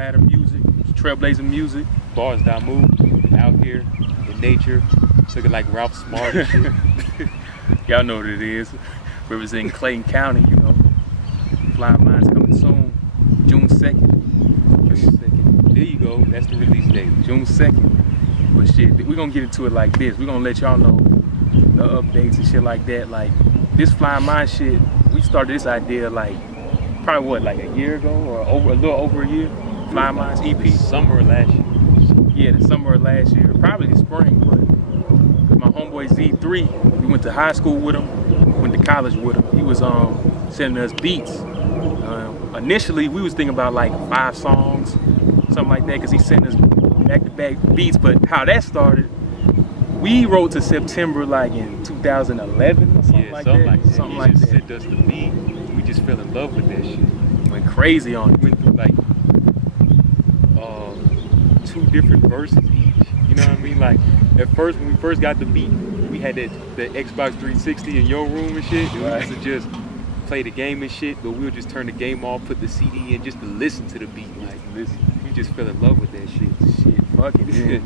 Matter music, trailblazing music. Bars that move out here in nature. It's looking like Ralph Smart and shit. Y'all know what it is. Representing Clayton County, you know. Flying Minds coming soon. June 2nd. June 2nd. There you go. That's the release date. June 2nd. But shit, we're gonna get into it like this. We're gonna let y'all know the updates and shit like that. Like this Flying Minds shit, we started this idea like probably what, like a year ago or a little over a year. Flying Minds EP. Summer of last year. Yeah, the summer of last year, probably the spring, but my homeboy Z3, we went to high school with him, went to college with him. He was sending us beats. Initially, we was thinking about like 5 songs, something like that, because he sent us back-to-back beats. But how that started, we wrote to September like in 2011 or something like that. Something like that. Sent us the beat. We just fell in love with that shit. Went crazy on it. Went through like 2 different verses each. You know what I mean? Like at first, when we first got the beat, we had the Xbox 360 in your room and shit. And we used to just play the game and shit, but we'll just turn the game off, put the CD in just to listen to the beat. Like listen, we just fell in love with that shit. Shit, fuck it. Yeah.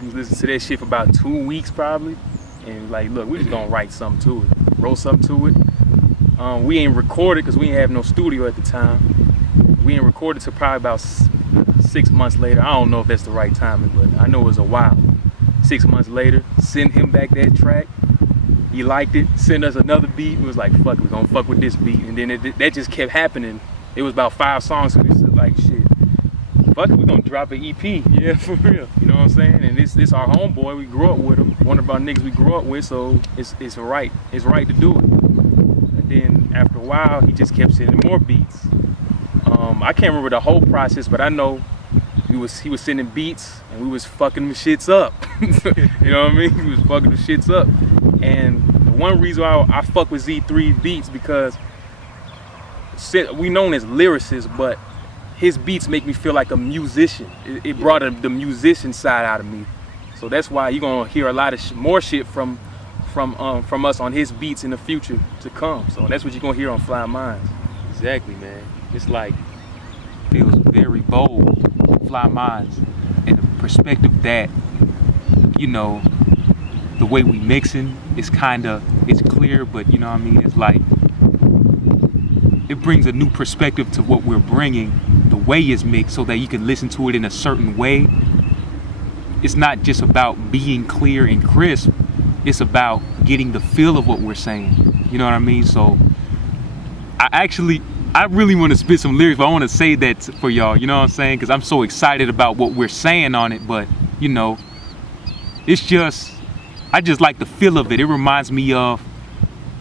We listened to that shit for about 2 weeks probably, and like, look, we just gonna write something to it, roll something to it. We ain't recorded because we ain't have no studio at the time. We ain't recorded till probably about 6 months later. I don't know if that's the right timing, but I know it was a while. 6 months later, send him back that track. He liked it, sent us another beat. We was like, fuck, we're gonna fuck with this beat. And then that just kept happening. It was about 5 songs, so we said like, shit, fuck it, we're gonna drop an EP. Yeah, for real. You know what I'm saying? And this our homeboy, we grew up with him. One of our niggas we grew up with, so it's right to do it. And then after a while, he just kept sending more beats. I can't remember the whole process, but I know he was sending beats and we was fucking the shits up. You know what I mean? He was fucking the shits up. And the one reason why I fuck with Z3 beats because we known as lyricists, but his beats make me feel like a musician. It brought the musician side out of me. So that's why you're gonna hear a lot of more shit from us on his beats in the future to come. So that's what you're gonna hear on Flying Minds. Exactly, man. It's like feels very bold, Fly Minds, in the perspective that, you know, the way we mixing is it's clear, but you know what I mean, it's like it brings a new perspective to what we're bringing, the way it's mixed, so that you can listen to it in a certain way. It's not just about being clear and crisp, it's about getting the feel of what we're saying, you know what I mean? So I really want to spit some lyrics, but I want to say that for y'all, you know what I'm saying? Because I'm so excited about what we're saying on it, but you know, I just like the feel of it. It reminds me of,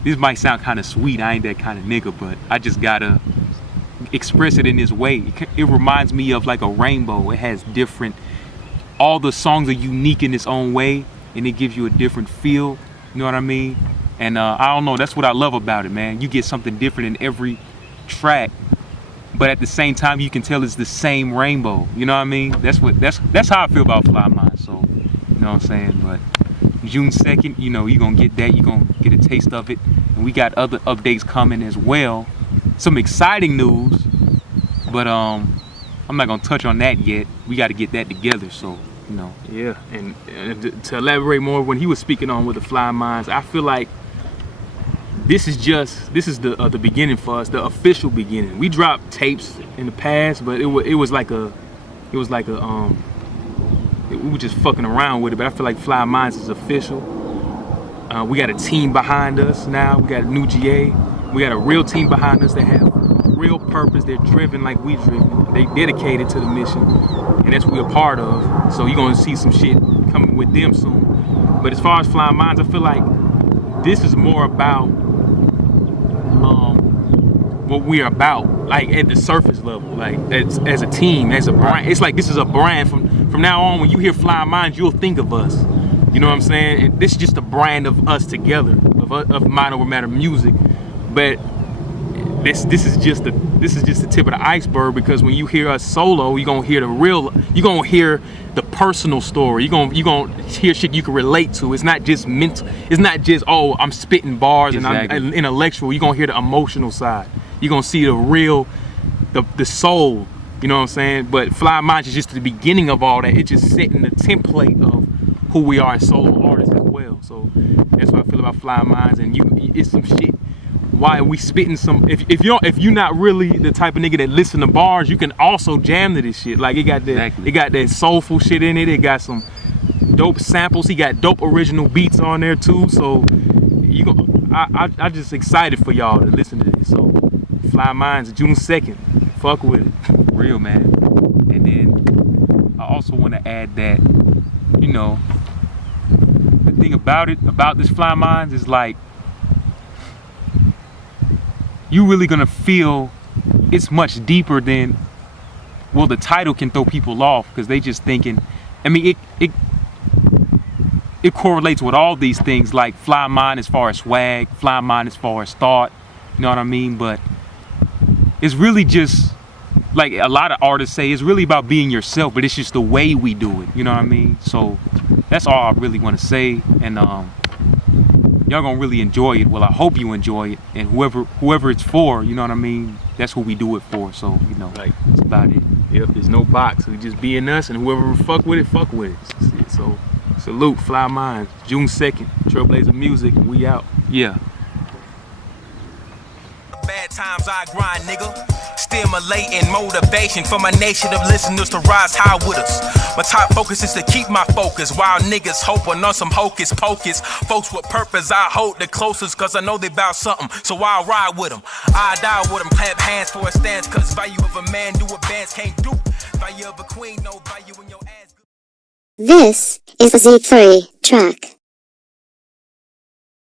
this might sound kind of sweet, I ain't that kind of nigga, but I just gotta express it in this way. It reminds me of like a rainbow. It has all the songs are unique in its own way, and it gives you a different feel, you know what I mean? And I don't know, that's what I love about it, man. You get something different in every track, but at the same time you can tell it's the same rainbow, you know what I mean? That's how I feel about Fly Minds. So you know what I'm saying? But June 2nd, you know, you're gonna get that, you're gonna get a taste of it, and we got other updates coming as well, some exciting news, but I'm not gonna touch on that yet. We got to get that together, so you know. Yeah, and to elaborate more, when he was speaking on with the Fly Minds, I feel like this is the beginning for us, the official beginning. We dropped tapes in the past, but we were just fucking around with it. But I feel like Fly Minds is official. We got a team behind us now. We got a new GA. We got a real team behind us that have real purpose. They're driven like we driven. They dedicated to the mission, and that's what we're a part of. So you're gonna see some shit coming with them soon. But as far as Fly Minds, I feel like this is more about what we're about, like at the surface level, like as a team, as a brand. It's like this is a brand. From now on, when you hear Fly Minds, you'll think of us. You know what I'm saying? And this is just a brand of us together, of Mind Over Matter music. But this is just the tip of the iceberg, because when you hear us solo, you're gonna hear the personal story. You're gonna hear shit you can relate to. It's not just mental. It's not just, oh, I'm spitting bars and I'm intellectual. You're gonna hear the emotional side. You're gonna see the real, the soul, You know what I'm saying? But Fly Minds is just the beginning of all that. It's just setting the template of who we are as solo artists as well. So that's what I feel about Fly Minds. And it's some shit. Why we spitting some? If you're not really the type of nigga that listen to bars, you can also jam to this shit. Like it got that soulful shit in it. It got some dope samples. He got dope original beats on there too. So I just excited for y'all to listen to this. So Fly Minds, June 2nd. Fuck with it. Real, man. And then I also want to add that, you know, the thing about this Fly Minds is like, you really gonna feel it's much deeper than, well, the title can throw people off because they just thinking, I mean, it correlates with all these things like Fly Mind as far as swag, Fly Mind as far as thought, you know what I mean? But it's really just, like a lot of artists say, it's really about being yourself, but it's just the way we do it, you know what I mean? So that's all I really want to say, and y'all gonna really enjoy it. Well, I hope you enjoy it, and whoever it's for, you know what I mean, that's what we do it for. So, you know, Right. that's about it. Yep, there's no box. We just being us, and whoever fuck with it, fuck with it. That's it. So salute, Fly Minds, June 2nd, Trailblazer Music, and we out. Yeah. Bad times I grind, nigga. Stimulating motivation for my nation of listeners to rise high with us. My top focus is to keep my focus while niggas hoping on some hocus pocus. Folks with purpose I hold the closest cause I know they bout something, so I'll ride with them. I die with them, clap hands for a stance cause value of a man do what bands can't do. Value of a queen, no value in your ass. This is the Z3 Trackz.